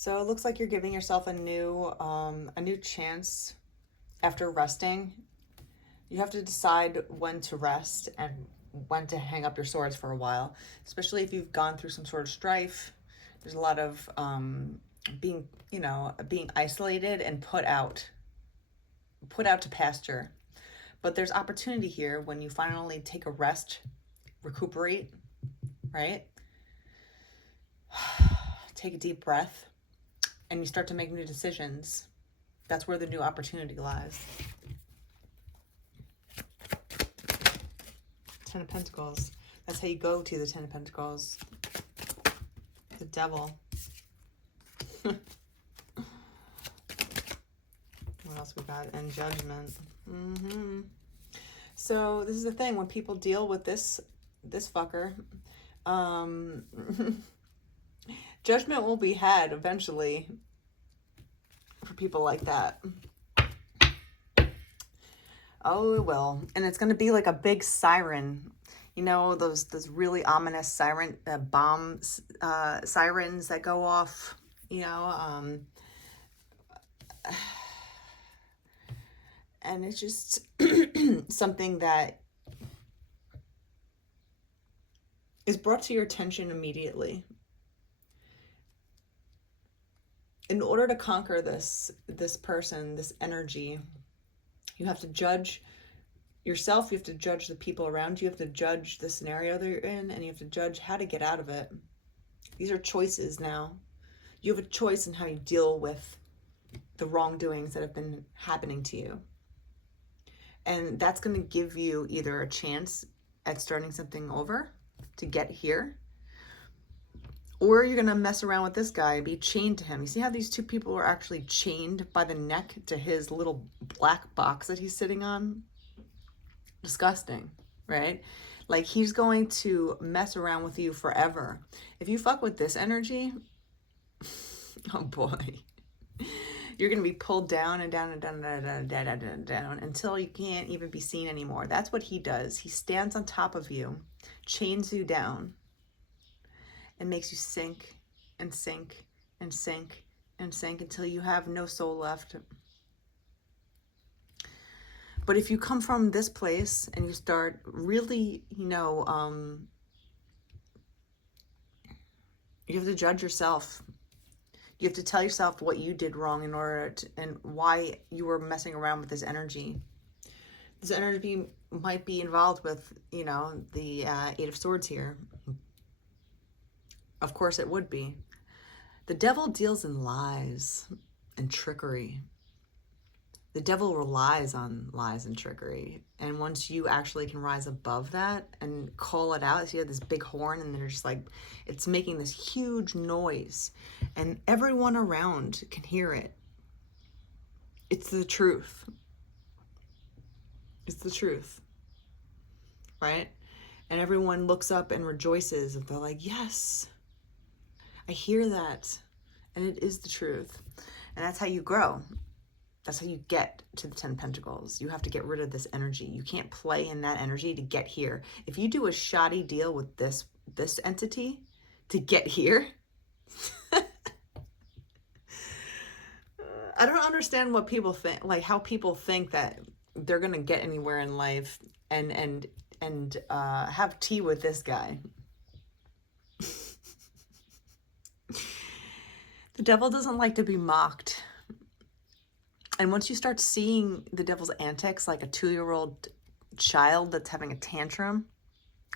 So it looks like you're giving yourself a new chance after resting. You have to decide when to rest and when to hang up your swords for a while, especially if you've gone through some sort of strife. There's a lot of being isolated and put out to pasture. But there's opportunity here when you finally take a rest, recuperate, right? Take a deep breath, and you start to make new decisions. That's where the new opportunity lies. Ten of Pentacles. That's how you go to the Ten of Pentacles. The Devil. What else we got? And Judgment. So this is the thing. When people deal with this fucker, judgment will be had eventually for people like that. Oh, it will. And it's going to be like a big siren. You know, those really ominous sirens that go off, you know. And it's just something that is brought to your attention immediately. In order to conquer this person, this energy, you have to judge yourself, you have to judge the people around you, you have to judge the scenario that you're in, and you have to judge how to get out of it. These are choices now. You have a choice in how you deal with the wrongdoings that have been happening to you. And that's going to give you either a chance at starting something over to get here, or you're going to mess around with this guy, be chained to him. You see how these two people are actually chained by the neck to his little black box that he's sitting on? Disgusting, right? Like, he's going to mess around with you forever. If you fuck with this energy, oh boy, you're going to be pulled down and down and down and down and down and down, and down until you can't even be seen anymore. That's what he does. He stands on top of you, chains you down, and makes you sink and sink and sink and sink until you have no soul left. But if you come from this place and you start really, you have to judge yourself. You have to tell yourself what you did wrong in order to, and why you were messing around with this energy. This energy might be involved with, the Eight of Swords here. Of course it would be. The devil deals in lies and trickery. The devil relies on lies and trickery. And once you actually can rise above that and call it out, so you have this big horn and they're just like, it's making this huge noise and everyone around can hear it. It's the truth. It's the truth. Right? And everyone looks up and rejoices and they're like, yes, I hear that. And it is the truth. And that's how you grow. That's how you get to the 10 Pentacles. You have to get rid of this energy. You can't play in that energy to get here. If you do a shoddy deal with this entity to get here, I don't understand what people think, like how people think that they're going to get anywhere in life and have tea with this guy. The devil doesn't like to be mocked. And once you start seeing the devil's antics like a 2-year-old child that's having a tantrum,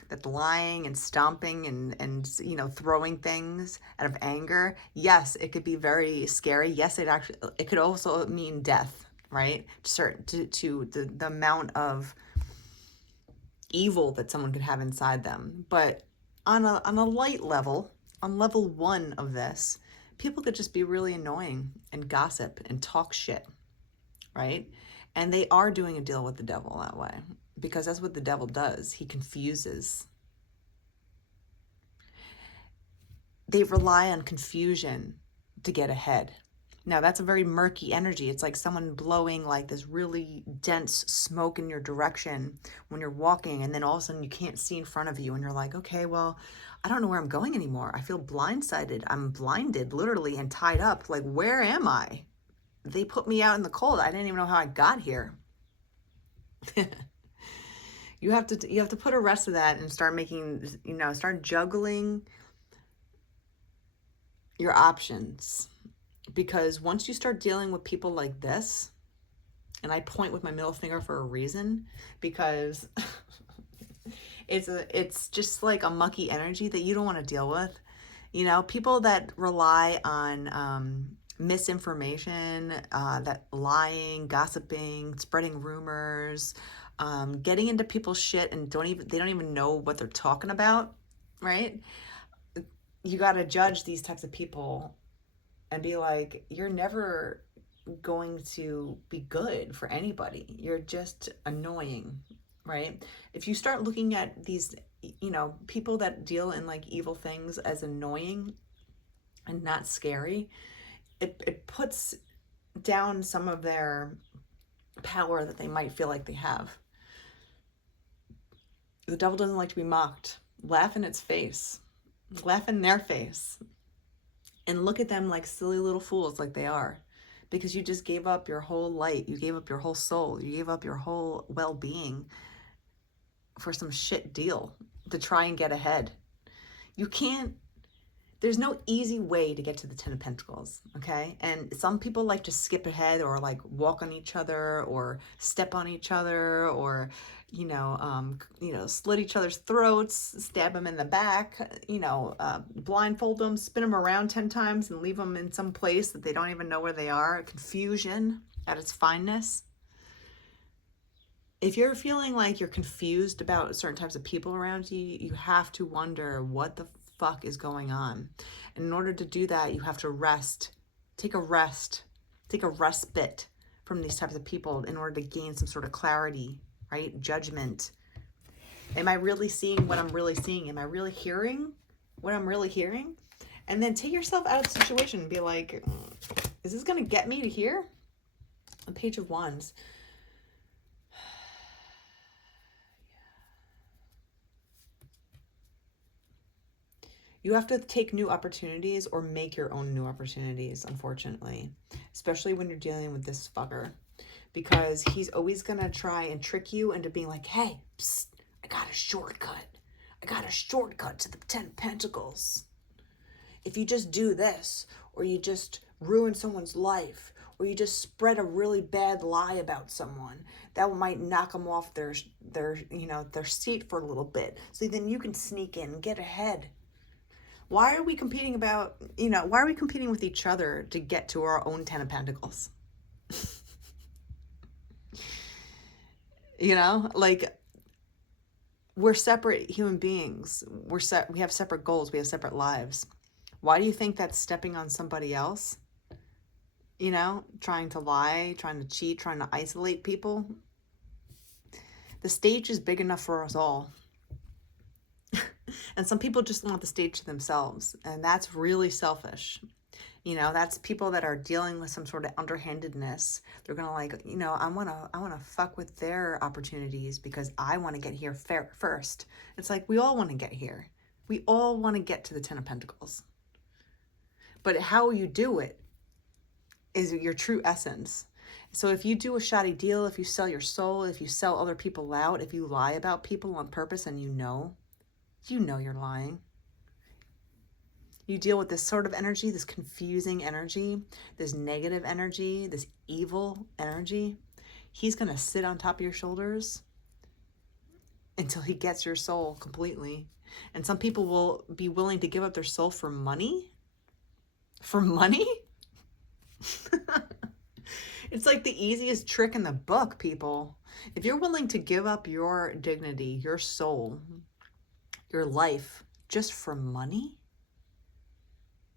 that's lying and stomping and throwing things out of anger, yes, it could be very scary. Yes, it could also mean death, right? To the amount of evil that someone could have inside them. But on a light level, on level 1 of this, people could just be really annoying and gossip and talk shit. Right? And they are doing a deal with the devil that way, because that's what the devil does. He confuses. They rely on confusion to get ahead. Now, that's a very murky energy. It's like someone blowing like this really dense smoke in your direction when you're walking, and then all of a sudden you can't see in front of you, and you're like, okay, well, I don't know where I'm going anymore. I feel blindsided. I'm blinded, literally, and tied up. Like, where am I? They put me out in the cold. I didn't even know how I got here. You have to put a rest of that and start making, start juggling your options. Because once you start dealing with people like this, and I point with my middle finger for a reason, because it's just like a mucky energy that you don't want to deal with. People that rely on misinformation, that lying, gossiping, spreading rumors, getting into people's shit and they don't even know what they're talking about, right? You got to judge these types of people and be like, you're never going to be good for anybody. You're just annoying, right? If you start looking at these, people that deal in like evil things as annoying and not scary, it puts down some of their power that they might feel like they have. The devil doesn't like to be mocked. Laugh in its face. Laugh in their face. And look at them like silly little fools like they are. Because you just gave up your whole light. You gave up your whole soul. You gave up your whole well-being for some shit deal to try and get ahead. There's no easy way to get to the Ten of Pentacles, okay? And some people like to skip ahead or like walk on each other or step on each other or, slit each other's throats, stab them in the back, blindfold them, spin them around 10 times and leave them in some place that they don't even know where they are. Confusion at its fineness. If you're feeling like you're confused about certain types of people around you, you have to wonder what the fuck is going on. And in order to do that, you have to rest. Take a respite from these types of people in order to gain some sort of clarity, right? Judgment. Am I really seeing what I'm really seeing? Am I really hearing what I'm really hearing? And then take yourself out of the situation and be like, is this going to get me to here? The Page of Wands. You have to take new opportunities or make your own new opportunities, unfortunately. Especially when you're dealing with this fucker. Because he's always going to try and trick you into being like, hey, psst, I got a shortcut. I got a shortcut to the 10 Pentacles. If you just do this, or you just ruin someone's life, or you just spread a really bad lie about someone, that might knock them off their seat for a little bit. So then you can sneak in and get ahead. Why are we competing with each other to get to our own 10 of Pentacles? Like, we're separate human beings. We have separate goals. We have separate lives. Why do you think that's stepping on somebody else? Trying to lie, trying to cheat, trying to isolate people. The stage is big enough for us all. And some people just want the stage to themselves. And that's really selfish. That's people that are dealing with some sort of underhandedness. They're going to I want to fuck with their opportunities because I want to get here first. It's like, we all want to get here. We all want to get to the 10 of Pentacles. But how you do it is your true essence. So if you do a shoddy deal, if you sell your soul, if you sell other people out, if you lie about people on purpose and you know you're lying. You deal with this sort of energy, this confusing energy, this negative energy, this evil energy. He's going to sit on top of your shoulders until he gets your soul completely. And some people will be willing to give up their soul for money. For money? It's like the easiest trick in the book, people. If you're willing to give up your dignity, your soul, your life just for money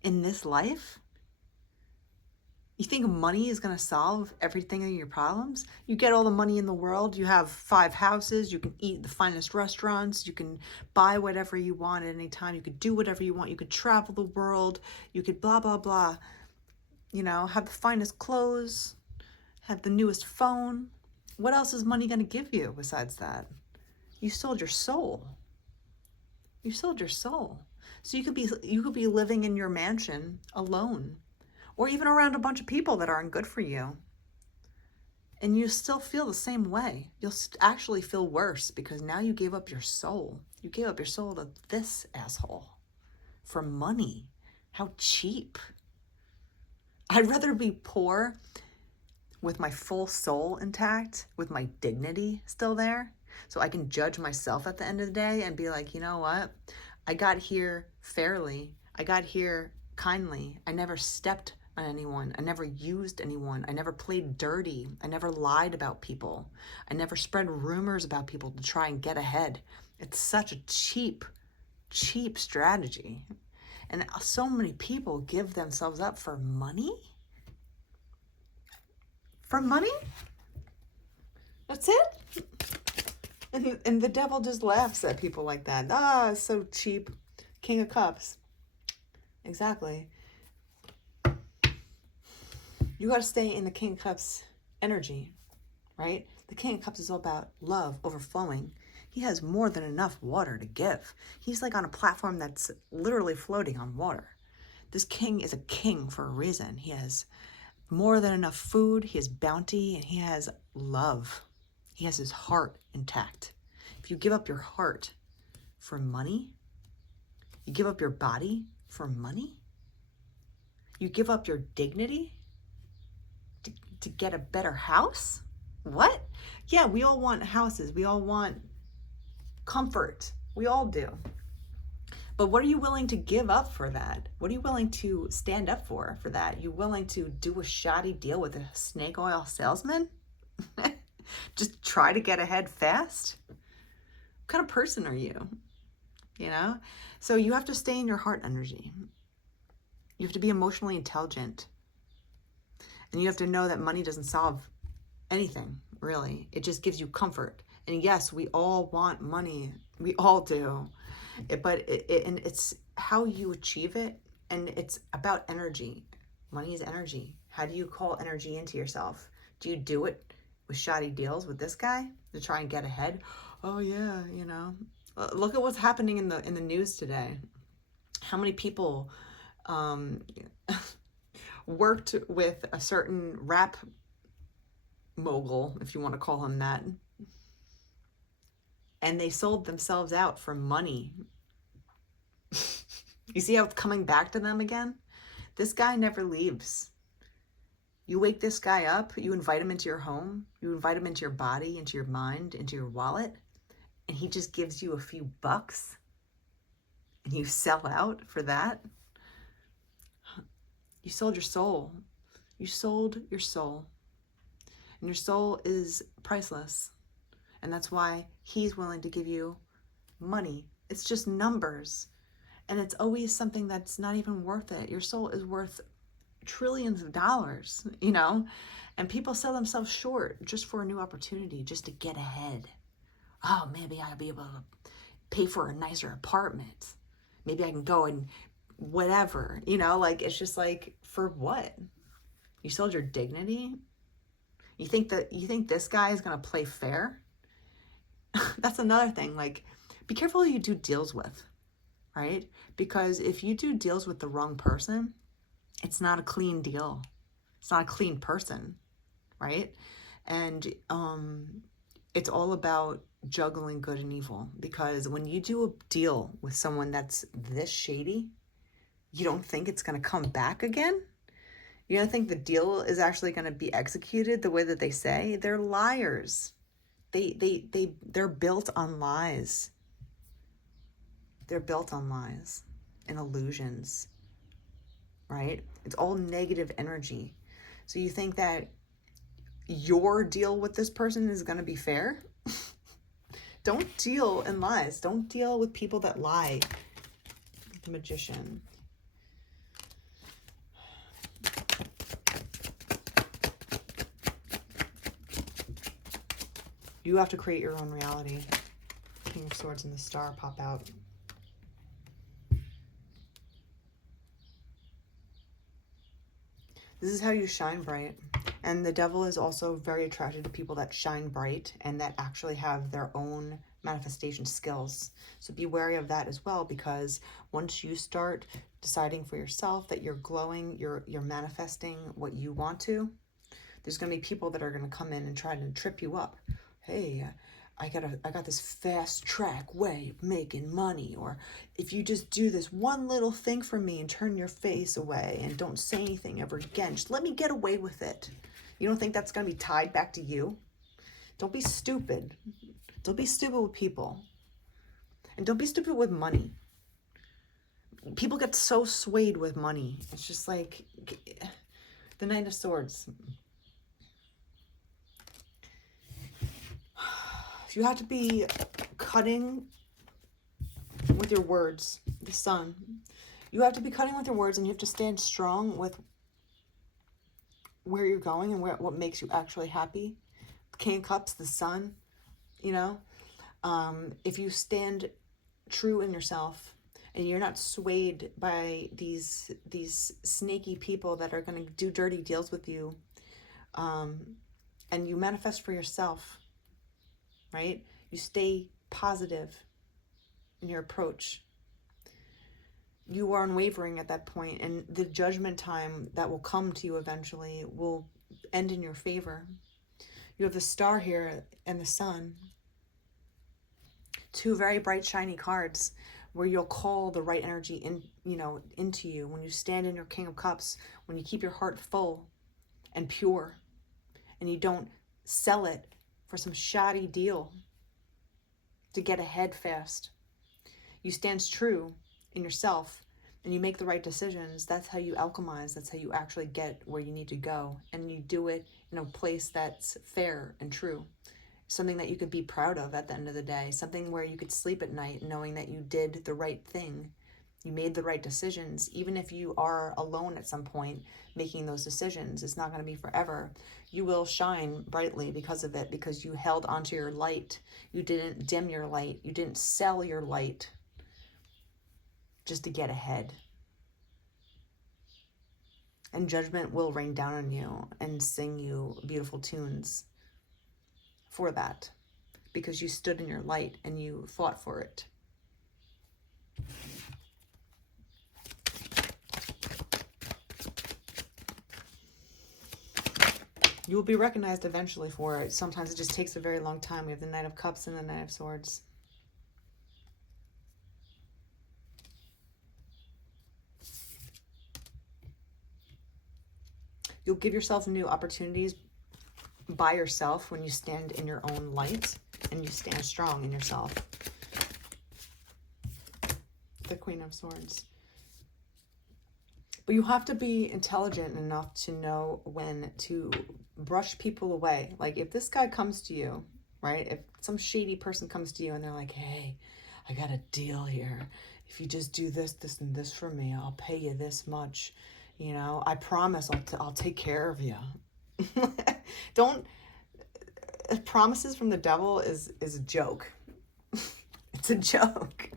in this life, you think money is going to solve everything in your problems? You get all the money in the world. You have 5 houses. You can eat the finest restaurants. You can buy whatever you want at any time. You could do whatever you want. You could travel the world. You could blah, blah, blah. you know, have the finest clothes, have the newest phone. What else is money going to give you besides that? You sold your soul. You sold your soul. So you could be living in your mansion alone, or even around a bunch of people that aren't good for you. And you still feel the same way. You'll actually feel worse because now you gave up your soul. You gave up your soul to this asshole for money. How cheap. I'd rather be poor with my full soul intact, with my dignity still there, so I can judge myself at the end of the day and be like, you know what? I got here fairly. I got here kindly. I never stepped on anyone. I never used anyone. I never played dirty. I never lied about people. I never spread rumors about people to try and get ahead. It's such a cheap strategy. And so many people give themselves up for money. For money? That's it? And the devil just laughs at people like that. Ah, so cheap. King of Cups. Exactly. You got to stay in the King of Cups energy, right? The King of Cups is all about love overflowing. He has more than enough water to give. He's like on a platform that's literally floating on water. This king is a king for a reason. He has more than enough food, he has bounty, and he has love. He has his heart intact. If you give up your heart for money, you give up your body for money, you give up your dignity to get a better house? What? Yeah, we all want houses. We all want comfort. We all do. But what are you willing to give up for that? What are you willing to stand up for that? You willing to do a shoddy deal with a snake oil salesman? Just try to get ahead fast? What kind of person are you? You know? So you have to stay in your heart energy. You have to be emotionally intelligent. And you have to know that money doesn't solve anything, really. It just gives you comfort. And yes, we all want money. We all do. But it's how you achieve it, and it's about energy. Money is energy. How do you call energy into yourself? Do you do it with shoddy deals with this guy to try and get ahead? Oh yeah, you know. Look at what's happening in the news today. How many people worked with a certain rap mogul, if you want to call him that, and they sold themselves out for money. You see how it's coming back to them again? This guy never leaves. You wake this guy up, you invite him into your home, you invite him into your body, into your mind, into your wallet, and he just gives you a few bucks, and you sell out for that. You sold your soul. You sold your soul. And your soul is priceless. And that's why he's willing to give you money. It's just numbers. And it's always something that's not even worth it. Your soul is worth trillions of dollars, you know? And people sell themselves short just for a new opportunity, just to get ahead. Oh, maybe I'll be able to pay for a nicer apartment. Maybe I can go and whatever, you know? Like, it's just like, for what? You sold your dignity? You think this guy is going to play fair? That's another thing. Like, be careful who you do deals with, right? Because if you do deals with the wrong person, it's not a clean deal. It's not a clean person, right? And it's all about juggling good and evil. Because when you do a deal with someone that's this shady, you don't think it's going to come back again? You don't think the deal is actually going to be executed the way that they say? They're liars. They're built on lies. They're built on lies and illusions, right? It's all negative energy. So you think that your deal with this person is going to be fair? Don't deal in lies. Don't deal with people that lie. The Magician. You have to create your own reality. King of Swords and the Star pop out. This is how you shine bright. And the devil is also very attracted to people that shine bright and that actually have their own manifestation skills. So be wary of that as well, because once you start deciding for yourself that you're glowing, you're manifesting what you want to, there's going to be people that are going to come in and try to trip you up. Hey, I got this fast track way of making money, or if you just do this one little thing for me and turn your face away and don't say anything ever again, just let me get away with it. You don't think that's going to be tied back to you? Don't be stupid. Don't be stupid with people. And don't be stupid with money. People get so swayed with money. It's just like the Knight of Swords. You have to be cutting with your words. The Sun. You have to be cutting with your words, and you have to stand strong with where you're going and what makes you actually happy. King of Cups, the Sun, you know. If you stand true in yourself and you're not swayed by these snaky people that are going to do dirty deals with you, and you manifest for yourself, right? You stay positive in your approach. You are unwavering at that point, and the judgment time that will come to you eventually will end in your favor. You have the Star here and the Sun. Two very bright, shiny cards where you'll call the right energy into you. When you stand in your King of Cups, when you keep your heart full and pure, and you don't sell it for some shoddy deal to get ahead fast. You stand true in yourself and you make the right decisions. That's how you alchemize. That's how you actually get where you need to go. And you do it in a place that's fair and true. Something that you could be proud of at the end of the day. Something where you could sleep at night knowing that you did the right thing. You made the right decisions. Even if you are alone at some point making those decisions, it's not going to be forever. You will shine brightly because of it, because you held onto your light. You didn't dim your light. You didn't sell your light just to get ahead. And judgment will rain down on you and sing you beautiful tunes for that, because you stood in your light and you fought for it. You will be recognized eventually for it. Sometimes it just takes a very long time. We have the Knight of Cups and the Knight of Swords. You'll give yourself new opportunities by yourself when you stand in your own light and you stand strong in yourself. The Queen of Swords. But you have to be intelligent enough to know when to brush people away. Like if this guy comes to you, right? If some shady person comes to you and they're like, hey, I got a deal here. If you just do this, this, and this for me, I'll pay you this much. You know, I promise I'll take care of you. Don't, promises from the devil is a joke. It's a joke.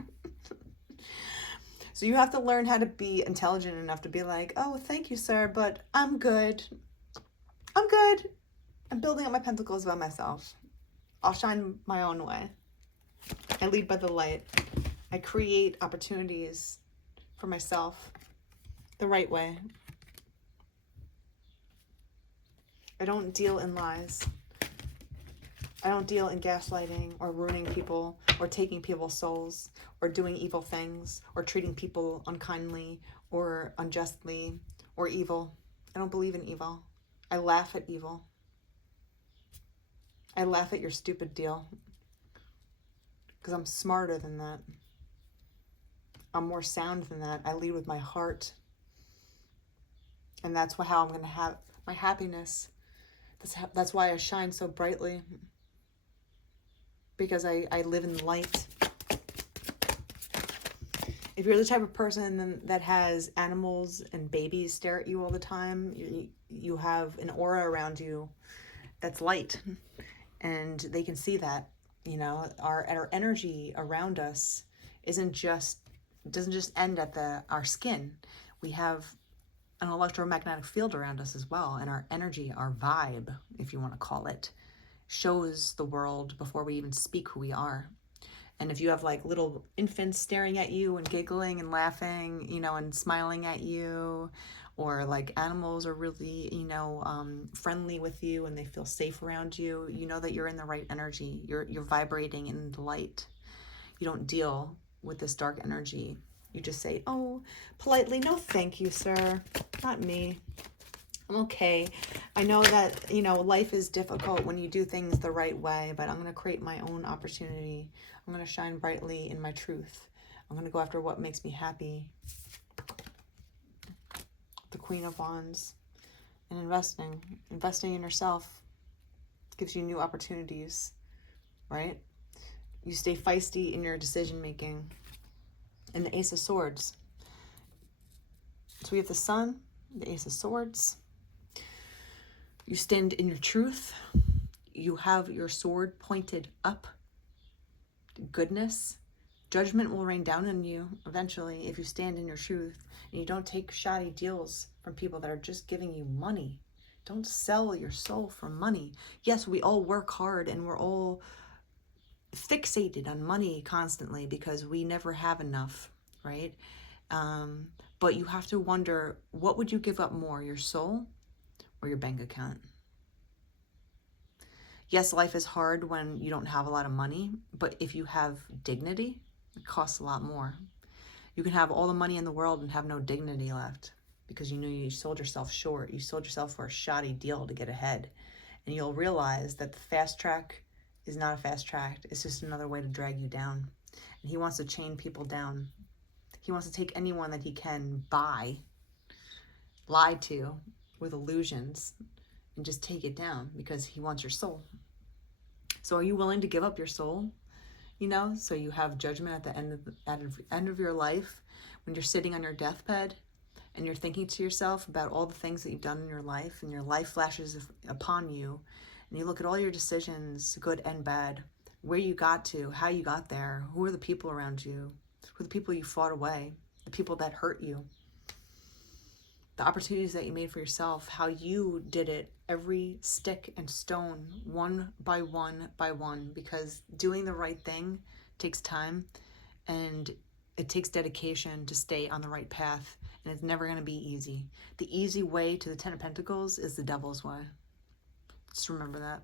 So you have to learn how to be intelligent enough to be like, oh, thank you, sir, but I'm good. I'm good. I'm building up my pentacles by myself. I'll shine my own way. I lead by the light. I create opportunities for myself the right way. I don't deal in lies. I don't deal in gaslighting or ruining people or taking people's souls or doing evil things or treating people unkindly or unjustly or evil. I don't believe in evil. I laugh at evil. I laugh at your stupid deal because I'm smarter than that. I'm more sound than that. I lead with my heart. And that's how I'm going to have my happiness. That's why I shine so brightly. Because I live in light. If you're the type of person that has animals and babies stare at you all the time, you have an aura around you that's light. And they can see that, you know, our energy around us doesn't just end at our skin. We have an electromagnetic field around us as well. And our energy, our vibe, if you want to call it, shows the world before we even speak who we are. And if you have like little infants staring at you and giggling and laughing, you know, and smiling at you, or like animals are really, you know, friendly with you and they feel safe around you, you know that you're in the right energy. You're vibrating in the light. You don't deal with this dark energy. You just say, oh, politely, no, thank you, sir. Not me. I'm okay. I know that, you know, life is difficult when you do things the right way, but I'm going to create my own opportunity. I'm going to shine brightly in my truth. I'm going to go after what makes me happy. The Queen of Wands. And investing in yourself gives you new opportunities, right? You stay feisty in your decision making. And the Ace of Swords. So we have the Sun, the Ace of Swords. You stand in your truth. You have your sword pointed up. Goodness. Judgment will rain down on you eventually if you stand in your truth and you don't take shoddy deals from people that are just giving you money. Don't sell your soul for money. Yes, we all work hard and we're all fixated on money constantly because we never have enough, right? But you have to wonder, what would you give up more, your soul or your bank account? Yes, life is hard when you don't have a lot of money, but if you have dignity, it costs a lot more. You can have all the money in the world and have no dignity left because you know you sold yourself short. You sold yourself for a shoddy deal to get ahead. And you'll realize that the fast track is not a fast track. It's just another way to drag you down. And he wants to chain people down. He wants to take anyone that he can buy, lie to with illusions, and just take it down because he wants your soul. So are you willing to give up your soul? You know, so you have judgment at the end of your life when you're sitting on your deathbed and you're thinking to yourself about all the things that you've done in your life, and your life flashes upon you, and you look at all your decisions, good and bad, where you got to, how you got there, who are the people around you, who are the people you fought away, the people that hurt you, the opportunities that you made for yourself, how you did it, every stick and stone, one by one, because doing the right thing takes time and it takes dedication to stay on the right path, and it's never going to be easy. The easy way to the Ten of Pentacles is the devil's way. Just remember that.